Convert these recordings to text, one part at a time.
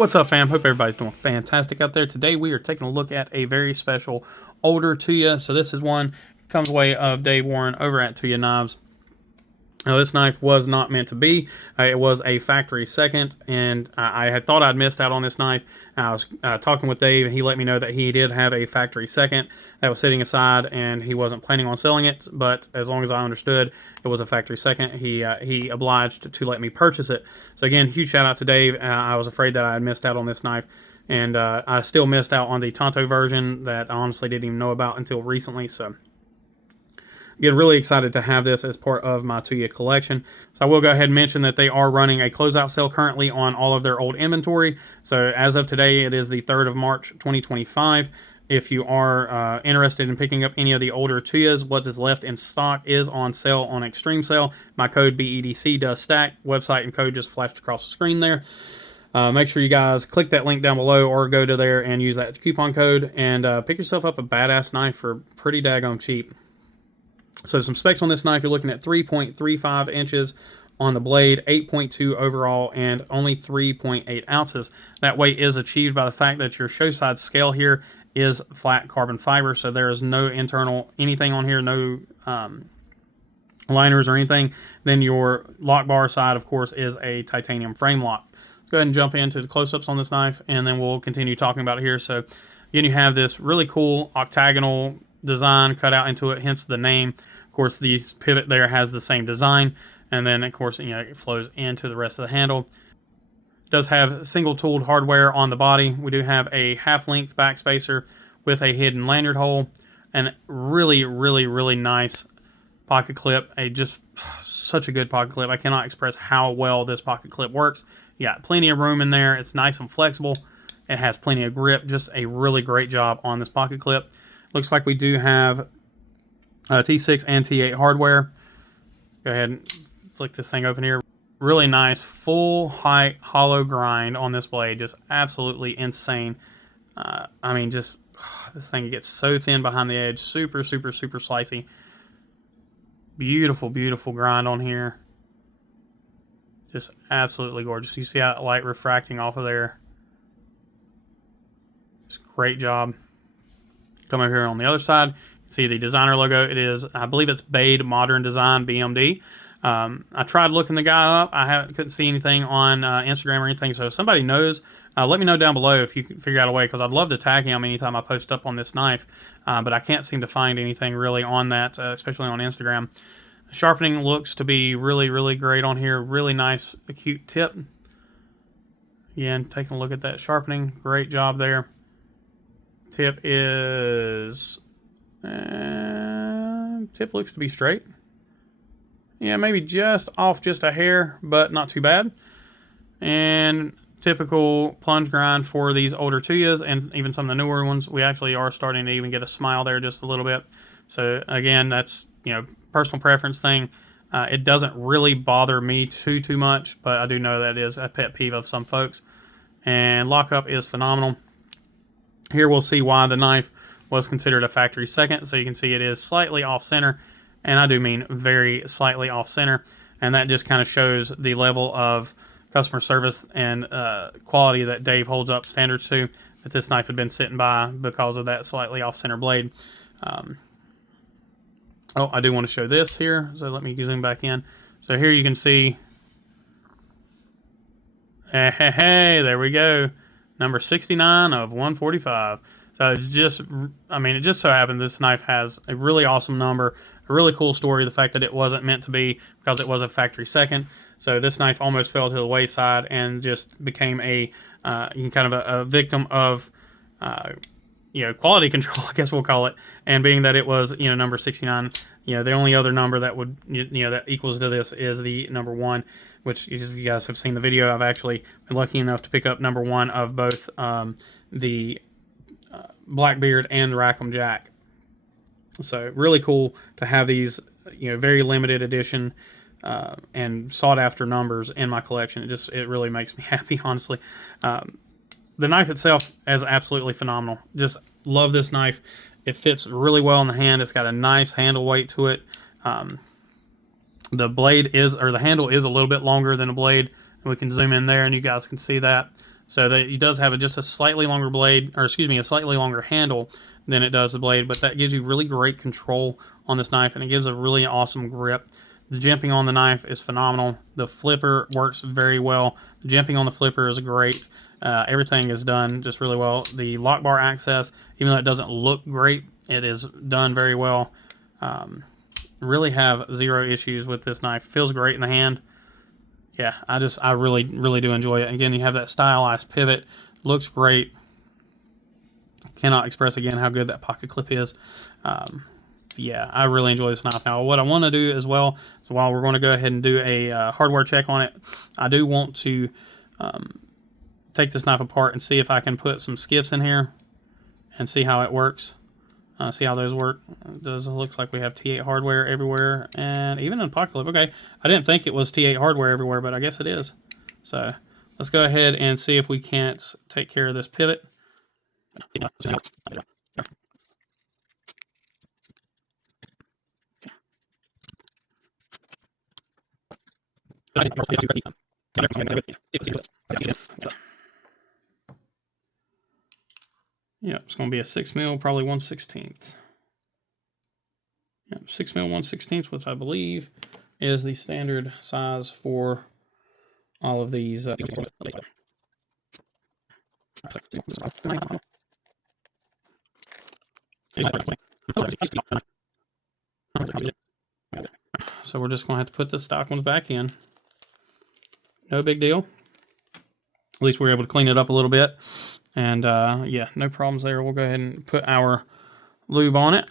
What's up, fam? Hope everybody's doing fantastic out there. Today we are taking a look at a very special older Tuya. So this is one comes way of Dave Warren over at Tuya Knives. Now this knife was not meant to be. It was a factory second, and I had thought I'd missed out on this knife. I was talking with Dave, and he let me know that he did have a factory second that was sitting aside, and he wasn't planning on selling it. But as long as I understood it was a factory second, he obliged to let me purchase it. So again, huge shout out to Dave. I was afraid that I had missed out on this knife, and I still missed out on the Tonto version that I honestly didn't even know about until recently. So get really excited to have this as part of my Tuya collection. So I will go ahead and mention that they are running a closeout sale currently on all of their old inventory. So as of today, it is the 3rd of March, 2025. If you are interested in picking up any of the older Tuyas, what is left in stock is on sale on Extreme Sale. My code BEDC does stack. Website and code just flashed across the screen there. Make sure you guys click that link down below or go to there and use that coupon code and pick yourself up a badass knife for pretty daggone cheap. So some specs on this knife, you're looking at 3.35 inches on the blade, 8.2 overall, and only 3.8 ounces. That weight is achieved by the fact that your show side scale here is flat carbon fiber, so there is no internal anything on here, no liners or anything. Then your lock bar side, of course, is a titanium frame lock. Go ahead and jump into the close-ups on this knife, and then we'll continue talking about it here. So again, you have this really cool octagonal design cut out into it, hence the name. Of course, the pivot there has the same design, and then of course, it flows into the rest of the handle. It does have single tooled hardware on the body. We do have a half-length backspacer with a hidden lanyard hole, and really nice pocket clip. Just such a good pocket clip. I cannot express how well this pocket clip works. You got plenty of room in there. It's nice and flexible. It has plenty of grip. Just a really great job on this pocket clip. Looks like we do have T6 and T8 hardware. Go ahead and flick this thing open here. Really nice full height hollow grind on this blade. Just absolutely insane. I mean, just this thing gets so thin behind the edge. Super slicey. Beautiful grind on here. Just absolutely gorgeous. You see how light refracting off of there. Just great job. Come over here on the other side, see the designer logo. It is, I believe it's BEEDC Modern Design BMD. I tried looking the guy up. I couldn't see anything on Instagram or anything. So if somebody knows, let me know down below if you can figure out a way, because I'd love to tag him anytime I post up on this knife. But I can't seem to find anything really on that, especially on Instagram. Sharpening looks to be really great on here. Really nice acute tip. Again, taking a look at that sharpening. Great job there. Tip is tip looks to be straight. Yeah, maybe just off just a hair, but not too bad. And typical plunge grind for these older Tuyas and even some of the newer ones. We actually are starting to even get a smile there just a little bit. So again, that's personal preference thing. It doesn't really bother me too much, but I do know that is a pet peeve of some folks. And lockup is phenomenal. Here we'll see why the knife was considered a factory second. So you can see it is slightly off center, and I do mean very slightly off center. And that just kind of shows the level of customer service and quality that Dave holds up standards to, that this knife had been sitting by because of that slightly off center blade. Oh, I do want to show this here. So let me zoom back in. So here you can see, hey, there we go. Number 69 of 145. So it's just, I mean, it just so happened this knife has a really awesome number, a really cool story. The fact that it wasn't meant to be because it was a factory second. So this knife almost fell to the wayside and just became a kind of a victim of quality control, I guess we'll call it. And being that it was number 69, the only other number that would that equals to this is the number 1. Which, if you guys have seen the video, I've actually been lucky enough to pick up number 1 of both the Blackbeard and the Rackham Jack. So really cool to have these, very limited edition and sought after numbers in my collection. It really makes me happy, honestly. The knife itself is absolutely phenomenal. Just love this knife. It fits really well in the hand. It's got a nice handle weight to it. The blade is, or the handle is a little bit longer than a blade. We can zoom in there and you guys can see that. So that it does have just a slightly longer blade, or excuse me, a slightly longer handle than it does the blade, but that gives you really great control on this knife, and it gives a really awesome grip. The jimping on the knife is phenomenal. The flipper works very well. The jimping on the flipper is great. Everything is done just really well. The lock bar access, even though it doesn't look great, it is done very well. Really have zero issues with this knife. Feels great in the hand. Yeah, I really do enjoy it. Again, you have that stylized pivot. Looks great. Cannot express again how good that pocket clip is. Yeah, I really enjoy this knife. Now, what I want to do as well is, while we're going to go ahead and do a hardware check on it, I do want to take this knife apart and see if I can put some skiffs in here and see how it works. See how those work. It looks like we have T8 hardware everywhere, and even in pocket clip. Okay, I didn't think it was T8 hardware everywhere, but I guess it is. So let's go ahead and see if we can't take care of this pivot. Yeah, it's going to be a 6 mil, probably 1/16. Yeah, 6 mil 1/16, which I believe is the standard size for all of these. So we're just going to have to put the stock ones back in. No big deal. At least we were able to clean it up a little bit. And yeah, no problems there. We'll go ahead and put our lube on it.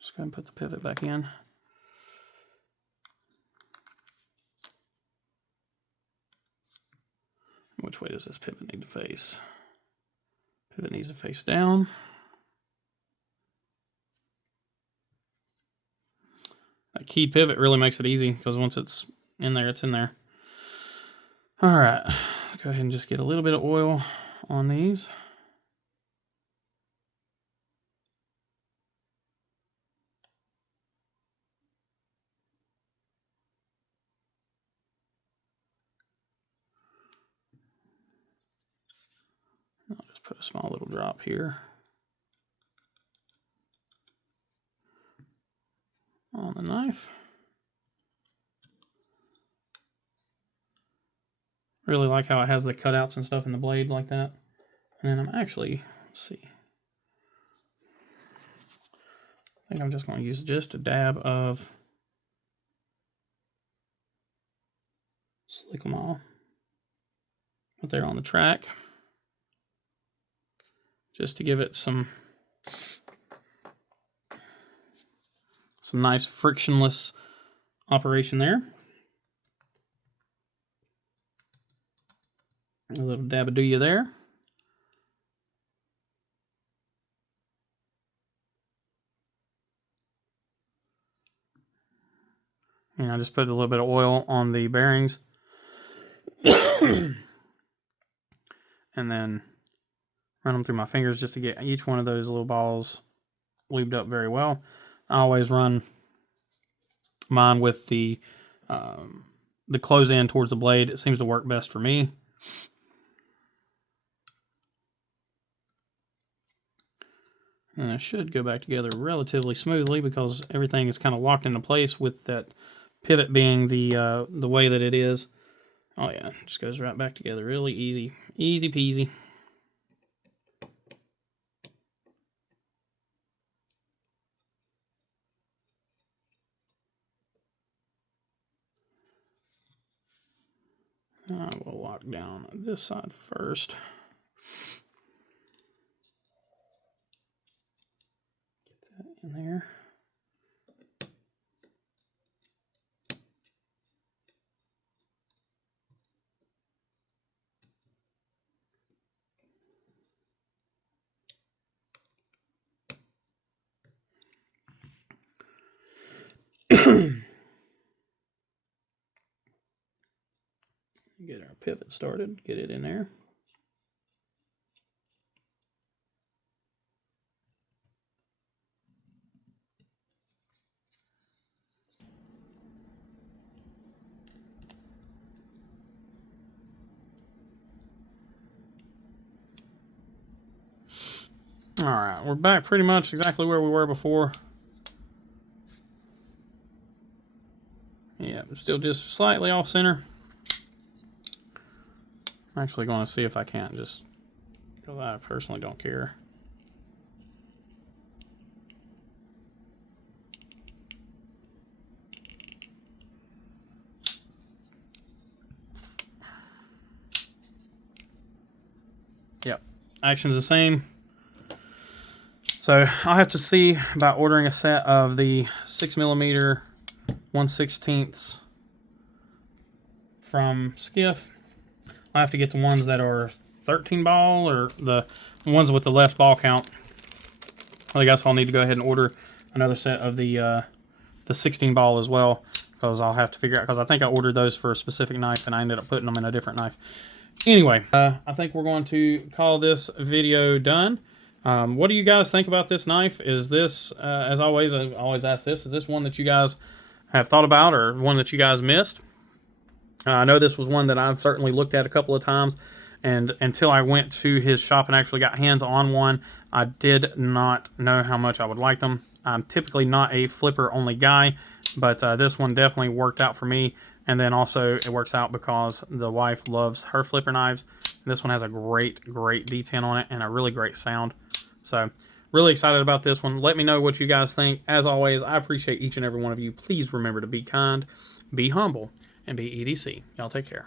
Just go ahead and put the pivot back in. Which way does this pivot need to face? Pivot needs to face down. That key pivot really makes it easy, because once it's in there, it's in there. All right, let's go ahead and just get a little bit of oil on these. I'll just put a small little drop here on the knife. Really like how it has the cutouts and stuff in the blade like that. And then I'm actually, let's see. I think I'm just going to use just a dab of Slickamol right there on the track, just to give it some nice frictionless operation there. A little dab-a-doo-ya there. And I just put a little bit of oil on the bearings. And then run them through my fingers just to get each one of those little balls lubed up very well. I always run mine with the close end towards the blade. It seems to work best for me. And it should go back together relatively smoothly, because everything is kind of locked into place with that pivot being the way that it is. Oh yeah, it just goes right back together really easy. Easy peasy. I will lock down this side first. Get that in there. Get our pivot started, get it in there. All right, we're back pretty much exactly where we were before. Yeah, still just slightly off center. I'm actually going to see if I can't just, because I personally don't care. Yep, action's the same. So I'll have to see about ordering a set of the 6mm 1/16 from Skiff. I have to get the ones that are 13 ball, or the ones with the less ball count. I guess I'll need to go ahead and order another set of the 16 ball as well, because I'll have to figure out, because I think I ordered those for a specific knife and I ended up putting them in a different knife. Anyway, I think we're going to call this video done. What do you guys think about this knife? Is this, as always, I always ask this, is this one that you guys have thought about, or one that you guys missed? I know this was one that I've certainly looked at a couple of times, and until I went to his shop and actually got hands on one, I did not know how much I would like them. I'm typically not a flipper only guy, but this one definitely worked out for me. And then also it works out because the wife loves her flipper knives. This one has a great D10 on it and a really great sound. So really excited about this one. Let me know what you guys think. As always, I appreciate each and every one of you. Please remember to be kind, be humble, and be EDC. Y'all take care.